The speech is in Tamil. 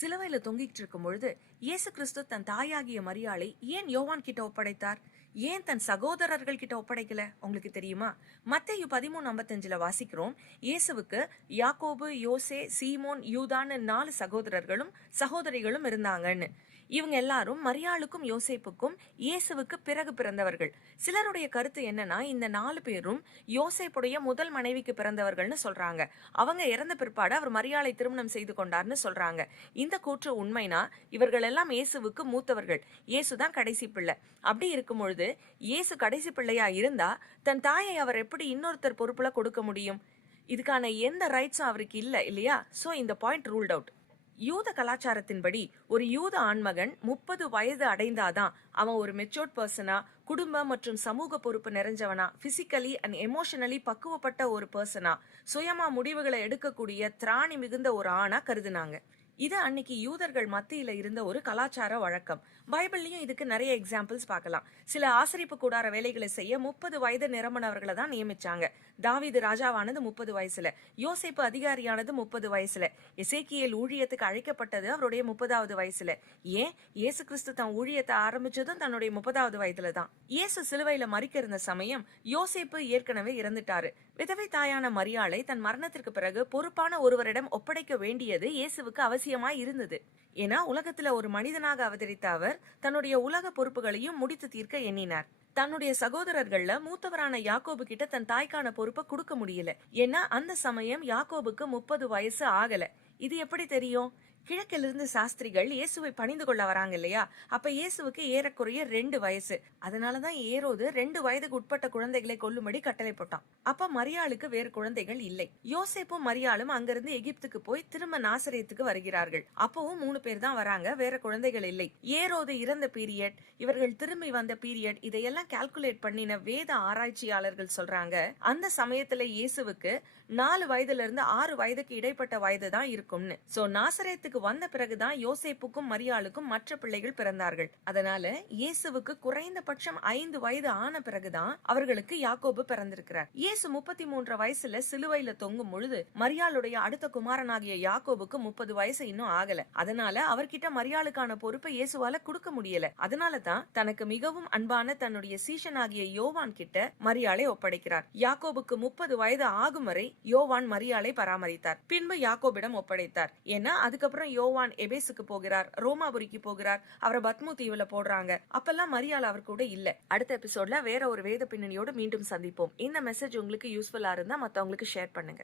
சிலுவையில தொங்கிட்டு இருக்கும் பொழுது இயேசு கிறிஸ்து தன் தாயாகிய மரியாளை ஏன் யோவான் கிட்ட ஒப்படைத்தார்? ஏன் தன் சகோதரர்கள் கிட்ட ஒப்படைக்கல? உங்களுக்கு தெரியுமா? மத்தேயு 13:55 வாசிக்கிறோம், இயேசுவுக்கு யாக்கோபு, யோசே, சீமோன், யூதான்னு 4 சகோதரர்களும் சகோதரிகளும் இருந்தாங்கன்னு. இவங்க எல்லாரும் மரியாளுக்கும் யோசேப்புக்கும் இயேசுவுக்கு பிறகு பிறந்தவர்கள். சிலருடைய கருத்து என்னன்னா, இந்த 4 பேரும் யோசேப்புடைய முதல் மனைவிக்கு பிறந்தவர்கள்னு சொல்றாங்க. அவங்க இறந்த பிற்பாடு அவர் மரியாளை திருமணம் செய்து கொண்டார்னு சொல்றாங்க. இந்த கூற்று உண்மைனா இவர்கள் எல்லாம் இயேசுவுக்கு மூத்தவர்கள், இயேசுதான் கடைசி பிள்ளை. அப்படி இருக்கும் பொழுது இயேசு கடைசி பிள்ளையா இருந்தா தன் தாயை அவர் எப்படி இன்னொருத்தர் பொறுப்புல கொடுக்க முடியும்? இதுக்கான எந்த ரைட்ஸும் அவருக்கு இல்லையா? சோ இந்த பாயிண்ட் ரூல்ட் அவுட். யூத கலாச்சாரத்தின்படி ஒரு யூத ஆண்மகன் 30 வயது அடைந்தாதான் அவன் ஒரு மெச்சூர்ட் பர்சனா, குடும்ப மற்றும் சமூக பொறுப்பு நிறைஞ்சவனா, பிசிக்கலி அண்ட் எமோஷனலி பக்குவப்பட்ட ஒரு பர்சனா, சுயமா முடிவுகளை எடுக்கக்கூடிய திராணி மிகுந்த ஒரு ஆணா கருதுனாங்க. இது அன்னைக்கு யூதர்கள் மத்தியில இருந்த ஒரு கலாச்சார வழக்கம். பைபிள்லயும் இதுக்கு நிறைய எக்ஸாம்பிள்ஸ் பார்க்கலாம். சில ஆசரிப்பு கூடார வேலைகளை செய்ய 30 வயது நிரம்பினவர்களை தான் நியமிச்சாங்க. தாவீது ராஜாவானது 30 வயசுல, யோசேப்பு அதிகாரியானது 30 வயசுல, எசேக்கியேல் ஊழியத்துக்கு அழைக்கப்பட்டது அவருடைய 30வது வயசுல. ஏன் இயேசு கிறிஸ்து தன் ஊழியத்தை ஆரம்பிச்சதும் தன்னுடைய 30வது வயதுல தான். இயேசு சிலுவையில மரிக்க இருந்த சமயம் யோசேப்பு ஏற்கனவே இறந்துட்டாரு. விதவை தாயான மரியாளை தன் மரணத்திற்கு பிறகு பொறுப்பான ஒருவரிடம் ஒப்படைக்க வேண்டியது இயேசுவுக்கு அவசியமாய் இருந்தது. ஏன்னா உலகத்துல ஒரு மனிதனாக அவதரித்த அவர் தன்னுடைய உலக பொறுப்புகளையும் முடித்து தீர்க்க எண்ணினார். தன்னுடைய சகோதரர்கள்ல மூத்தவரான யாக்கோபு கிட்ட தன் தாய்க்கான பொறுப்பை கொடுக்க முடியல. ஏன்னா அந்த சமயம் யாக்கோபுக்கு 30 வயசு ஆகல. இது எப்படி தெரியும்? கிழக்கிலிருந்து சாஸ்திரிகள் இயேசுவை பணிந்து கொள்ள வராங்க இல்லையா? அப்ப இயேசுவுக்கு ஏறக்குறைய 2 வயசு. அதனாலதான் ஏரோது 2 வயதுக்கு உட்பட்ட குழந்தைகளை கொல்லும்படி கட்டளை போட்டான். அப்ப மரியாளுக்கு வேறு குழந்தைகள் இல்லை. யோசேப்பும் மரியாளும் அங்கிருந்து எகிப்துக்கு போய் திரும்ப நாசரேத்துக்கு வருகிறார்கள். அப்பவும் 3 பேர் தான் வராங்க, வேற குழந்தைகள் இல்லை. ஏரோது இறந்த பீரியட், இவர்கள் திரும்பி வந்த பீரியட், இதையெல்லாம் கால்குலேட் பண்ணின வேத ஆராய்ச்சியாளர்கள் சொல்றாங்க, அந்த சமயத்துல இயேசுவுக்கு 4 வயதுல இருந்து 6 வயதுக்கு இடைப்பட்ட வயது தான் இருக்கும்னு. சோ நாசரேத்துக்கு வந்த பிறகுதான் யோசேப்புக்கும் மரியாளுக்கும் மற்ற பிள்ளைகள் பிறந்தார்கள். அதனால இயேசுவுக்கு குறைந்தபட்சம் 5 வயது ஆன பிறகுதான் அவர்களுக்கு யாக்கோபு பிறந்திருக்கிறார். இயேசு 33 வயசுல சிலுவையில தொங்கும் பொழுது மரியாளுடைய அடுத்த குமாரனாகிய யாக்கோபுக்கு 30 வயசு இன்னும் ஆகல. அதனால அவர்கிட்ட மரியாளுக்கான பொறுப்பை இயேசுவால கொடுக்க முடியல. அதனாலதான் தனக்கு மிகவும் அன்பான தன்னுடைய சீஷனாகிய யோவான் கிட்ட மரியாளை ஒப்படைக்கிறார். யாக்கோபுக்கு 30 வயது ஆகும் வரை யோவான் மரியாளை பராமரித்தார். பின்பு யாக்கோபிடம் ஒப்படைத்தார். ஏன்னா அதுக்கப்புறம் யோவான் எபேசுக்கு போகிறார், ரோமாபுரிக்கு போகிறார், அவரை பத்மு தீவுல போடுறாங்க. அப்பெல்லாம் மரியாள் அவர் கூட இல்ல. அடுத்த எபிசோட்ல வேற ஒரு வேத பின்னணியோடு மீண்டும் சந்திப்போம். இந்த மெசேஜ் உங்களுக்கு யூஸ்ஃபுல்லா இருந்தா மத்தவங்களுக்கு ஷேர் பண்ணுங்க.